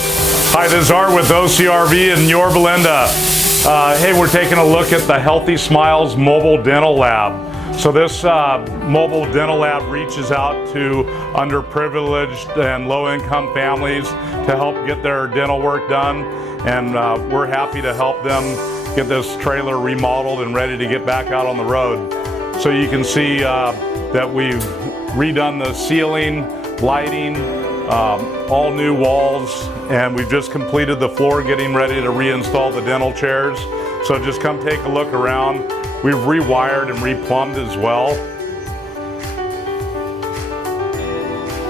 Hi, this is Art with OCRV in Yorba Linda. Hey, we're taking a look at the Healthy Smiles Mobile Dental Lab. So this mobile dental lab reaches out to underprivileged and low-income families to help get their dental work done. And we're happy to help them get this trailer remodeled and ready to get back out on the road. So you can see that we've redone the ceiling, lighting, all new walls, and we've just completed the floor getting ready to reinstall the dental chairs. So just come take a look around. We've rewired and replumbed as well.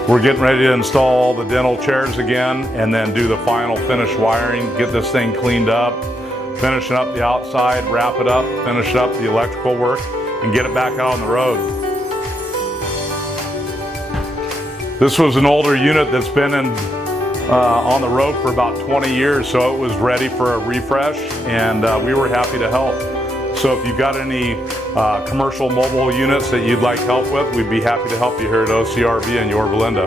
We're getting ready to install all the dental chairs again and then do the final finish wiring, get this thing cleaned up, finishing up the outside, wrap it up, finish up the electrical work, and get it back out on the road. This was an older unit that's been on the road for about 20 years, so it was ready for a refresh, and we were happy to help. So if you've got any commercial mobile units that you'd like help with, we'd be happy to help you here at OCRV in Yorba Linda.